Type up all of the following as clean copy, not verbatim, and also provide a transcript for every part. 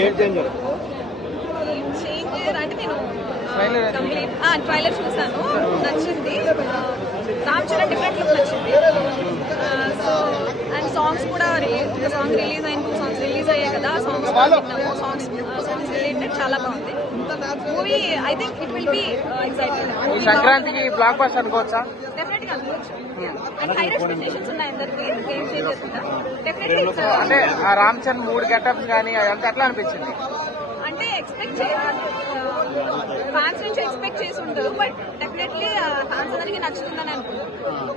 Game changer అంటే నేను trailer చూసాను, నచ్చింది. రామ్ చరణ్ డిఫరెంట్ లుక్ నచ్చింది. సో అండ్ సాంగ్స్ కూడా ఒక సాంగ్ రిలీజ్ అయిన 2 సాంగ్స్ రిలీజ్ అయ్యాయి కదా, సాంగ్స్ రిలేటెడ్ చాలా బాగుంది movie. I think it will be exciting. సంక్రాంతికి బ్లాక్ బస్టర్ అనుకోవచ్చా? డెఫినెట్ గా అనుకోవచ్చు. అండ్ హై ఎక్స్పెక్టేషన్స్ ఉన్నాయి అందరికి. గేమ్ చేంజర్ కూడా డెఫినెట్లీ. అంటే రామ్ చరణ్ 3 గెటప్స్ కానీ అదంతా ఎట్లా అనిపించింది? అంటే ఎక్స్పెక్ట్ చేయాలి, ఫ్యాన్స్ నుంచి ఎక్స్పెక్ట్ చేసి ఉంటారు, బట్ డెఫినెట్లీ ఫ్యాన్స్ అందరికి నచ్చుతుందని అనుకుంటున్నాను.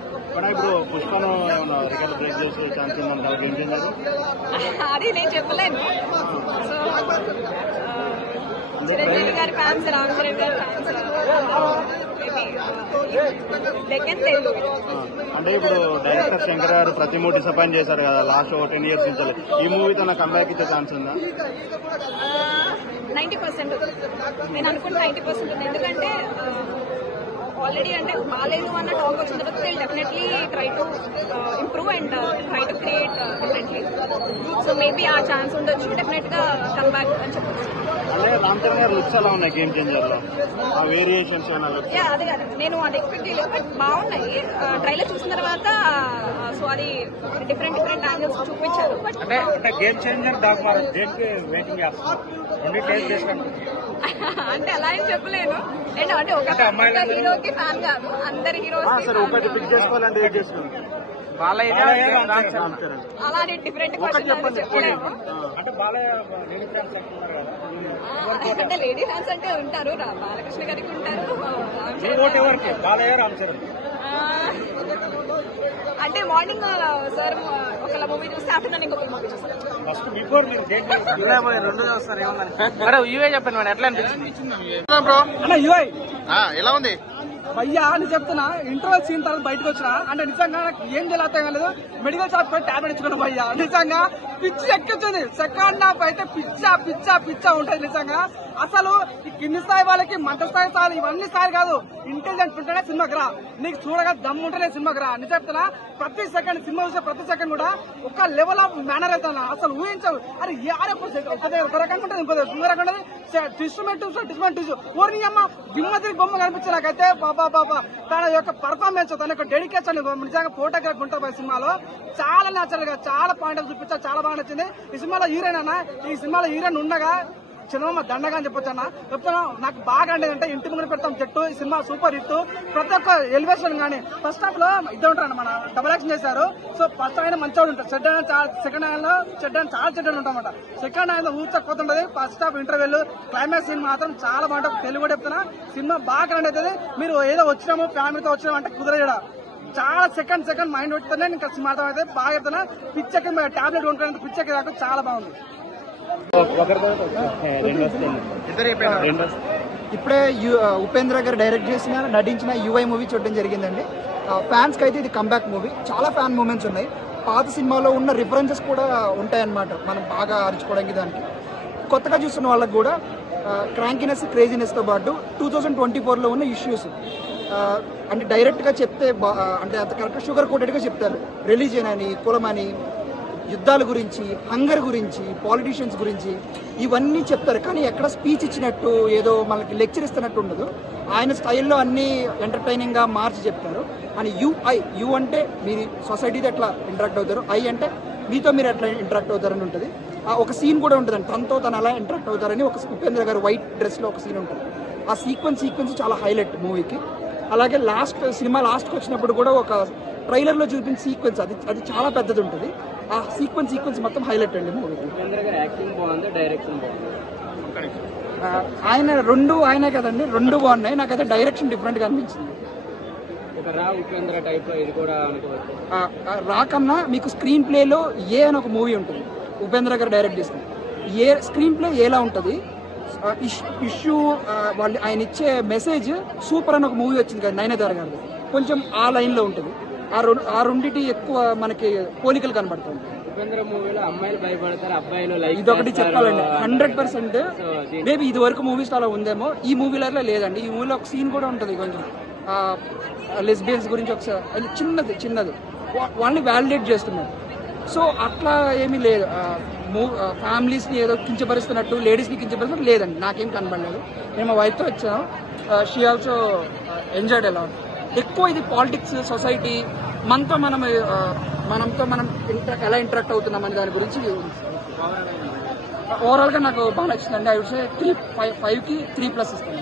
అది నేను చెప్పలేను. సో చిరంజీవి గారి ఫ్యాన్స్, రామ్ చరణ్ గారి ఫ్యాన్స్ అంటే ఇప్పుడు డైరెక్టర్ శంకర్ గారు ప్రతి మూవీ డిసప్పాయింట్ చేశారు కదా లాస్ట్ 10 years నుంచి. ఈ మూవీతో నా కంబ్యాక్ ఇచ్చే ఛాన్స్ ఉందా? 90% నేను అనుకుంటే 90% ఉంది. ఎందుకంటే ఆల్రెడీ అంటే బాగాలేదు అన్న టాక్ వచ్చిన తర్వాత they definitely try to improve and try to create differently. So maybe ఆ ఛాన్స్ ఉండొచ్చు, డెఫినెట్ గా కమ్ బ్యాక్ అని చెప్పొచ్చు. అంటే రామ్ చరణ్ గారు లుక్స్ ఎలా ఉన్నాయి గేమ్ చేంజర్ లో? ఆ వేరియేషన్స్ అదే కదా, నేను అది ఎక్స్పెక్ట్ చేయలేదు, బట్ బాగున్నాయి. ట్రైలర్ చూసిన తర్వాత సో అది డిఫరెంట్ యాంగిల్స్ చూపించారు. బట్ అంటే గేమ్ చేంజర్ వెయిటింగ్ అంటే అలా ఏం చెప్పలేను. అంటే ఒక హీరోకి ఫ్యాన్ కాదు, అందరి హీరోస్ అలానే డిఫరెంట్ చెప్పలేము. అంటే లేడీ ఫ్యాన్స్ అంటే ఉంటారు, బాలకృష్ణ గారికి ఉంటారు. అంటే మార్నింగ్ సార్ ఒకళ్ళ మూవీ చూస్తే ఆఫ్టర్నూన్ ఇంకొక మూవీ చూస్తారు. చెప్పండి ఎట్లా అనిపించింది? ఎలా ఉంది భయ్యా అని చెప్తున్నా. ఇంటర్వెల్ సీన్ తర్వాత బయటకు వచ్చినా అంటే నిజంగా నాకు ఏం చేయాలి అర్థం కాలేదు. మెడికల్ షాప్ పోయి టాబ్లెట్ ఇచ్చుకున్నా భయ్యా. నిజంగా పిచ్చి ఎక్కించింది. సెకండ్ హాఫ్ అయితే పిచ్చా ఉంటది నిజంగా. అసలు ఈ కింది స్థాయి వాళ్ళకి మంట స్థాయి స్థాయి ఇవన్నీ స్థాయి కాదు. ఇంటెలిజెంట్ ఉంటేనే సినిమాకి రా, నీకు చూడగా దమ్ము ఉంటేనే సినిమాకి రా. నిజం చెప్తున్నా, ప్రతి సెకండ్ సినిమా చూసే ప్రతి సెకండ్ కూడా ఒక లెవెల్ ఆఫ్ మేనర్ అవుతున్నా. అసలు ఊహించవు. అరే ఒక రకంగా ఉంటుంది, ఇంకో రకంగా ఉంటుంది. డిస్మెంట్ ఓరి అమ్మ గిమ్మతి బొమ్మ కనిపించే నాకైతే బాబా తన యొక్క పర్ఫార్మెన్స్, తన యొక్క డెడికేషన్ నిజంగా ఫోటోగ్రాఫ్ ఉంటుంది సినిమాలో. చాలా నేచురల్ గా చాలా పాయింట్ చూపించా, చాలా బాగా నచ్చింది. ఈ సినిమాలో హీరోయిన్ అన్న, ఈ సినిమాలో హీరోయిన్ ఉండగా చంద్రబాబు దండగా అని చెప్పొచ్చా. చెప్తున్నా నాకు బాగా అంటే ఇంటి ముందు పెడతాం చెట్టు. ఈ సినిమా సూపర్ హిట్. ప్రతి ఒక్క ఎలివేషన్ గానీ ఫస్ట్ హాఫ్ లో ఇద్దరు ఉంటారు, మన డబుల్ యాక్షన్ చేశారు. సో ఫస్ట్ ఆయన మంచిగా ఉంటారు, సెకండ్ హ్యాండ్ లో చాలా చెడ్డ ఉంటామట. సెకండ్ హ్యాండ్ లో ఊచకపోతుంటది. First half interval climax scene మాత్రం చాలా బాగుంటుంది. తెలుగు కూడా చెప్తున్నా, సినిమా బాగా రన్ అవుతుంది. మీరు ఏదో వచ్చినాము ఫ్యామిలీతో వచ్చినాము అంటే కుదరడా. చాలా సెకండ్ మైండ్ పెట్టుకునే ఇంకా సినిమా అర్థం అయితే బాగా చెప్తున్నా. పిచ్చకి టాబ్లెట్ కొనుక్కునే పిచ్చకి దాకా చాలా బాగుంది. ఇప్పుడే ఉపేంద్ర గారు డైరెక్ట్ చేసిన నటించిన యుఐ మూవీ చూడడం జరిగిందండి. ఫ్యాన్స్ కి అయితే ఇది కంబ్యాక్ మూవీ. చాలా ఫ్యాన్ మూమెంట్స్ ఉన్నాయి. పాత సినిమాలో ఉన్న రిఫరెన్సెస్ కూడా ఉంటాయన్నమాట, మనం బాగా అరుచుకోవడానికి. దానికి కొత్తగా చూస్తున్న వాళ్ళకి కూడా క్రాంకినెస్ క్రేజీనెస్ తో పాటు 2024లో ఉన్న ఇష్యూస్ అంటే డైరెక్ట్ గా చెప్తే అంటే అంత కరెక్ట్ షుగర్ కోటెడ్ గా చెప్తారు. రిలీజియన్ అని, కులం అని, యుద్ధాల గురించి, హంగర్ గురించి, పాలిటీషియన్స్ గురించి ఇవన్నీ చెప్తారు. కానీ ఎక్కడ స్పీచ్ ఇచ్చినట్టు ఏదో మనకి లెక్చర్ ఇస్తున్నట్టు ఉండదు. ఆయన స్టైల్లో అన్ని ఎంటర్టైనింగ్ గా మార్చి చెప్తారు. అని యు అంటే మీరు సొసైటీతో ఎట్లా ఇంటరాక్ట్ అవుతారు, ఐ అంటే మీతో మీరు ఎట్లా ఇంటరాక్ట్ అవుతారని ఉంటుంది. ఒక సీన్ కూడా ఉంటుందండి, తనతో తను అలా ఇంటరాక్ట్ అవుతారని. ఒక ఉపేంద్ర గారు వైట్ డ్రెస్ లో ఒక సీన్ ఉంటుంది. ఆ సీక్వెన్స్ చాలా హైలైట్ మూవీకి. అలాగే సినిమా లాస్ట్కి వచ్చినప్పుడు కూడా ఒక ట్రైలర్ లో చూపించిన సీక్వెన్స్ అది చాలా పెద్దది ఉంటుంది. ఆ సీక్వెన్స్ మొత్తం హైలైట్ అండి మూవీకి. ఆయన ఆయనే కదండి, రెండు బాగున్నాయి. నాకైతే డైరెక్షన్ డిఫరెంట్ గా అనిపించింది. రా కన్నా మీకు స్క్రీన్ ప్లేలో ఏ అని ఒక మూవీ ఉంటుంది, ఉపేంద్ర గారు డైరెక్ట్ చేసిన. ఏ స్క్రీన్ ప్లే ఎలా ఉంటుంది, ఇష్యూ వాళ్ళు ఆయన ఇచ్చే మెసేజ్ సూపర్ అని ఒక మూవీ వచ్చింది కదా నయనతార గారు, కొంచెం ఆ లైన్ లో ఉంటుంది. ఆ రెండింటి ఎక్కువ మనకి పోలికలు కనబడుతుంది. ఇదొకటి చెప్పాలండి, 100%. మేబీ ఇది వరకు మూవీస్ అలా ఉందేమో, ఈ మూవీలో లేదండి. ఈ మూవీలో ఒక సీన్ కూడా ఉంటుంది కొంచెం లెస్బియన్స్ గురించి, ఒకసారి చిన్నది వాళ్ళని వ్యాలిడేట్ చేస్తున్నారు. సో అట్లా ఏమీ లేదు. ఫ్యామిలీస్ ని ఏదో కించపరుస్తున్నట్టు, లేడీస్ ని కించపరుస్తున్నట్టు లేదండి, నాకేం కనబడలేదు. నేను మా వైఫ్ తో వచ్చాను. షీ ఆల్సో ఎంజాయ్డ్ ఎలా. ఎక్కువ ఇది పాలిటిక్స్, సొసైటీ, మనతో మనం ఎలా ఇంటరాక్ట్ అవుతున్నాం అనే దాని గురించి ఓవరాల్ గా నాకు బాగా నచ్చిందండి. ఐ వుడ్ సే 5కి 3+ ఇస్తాను.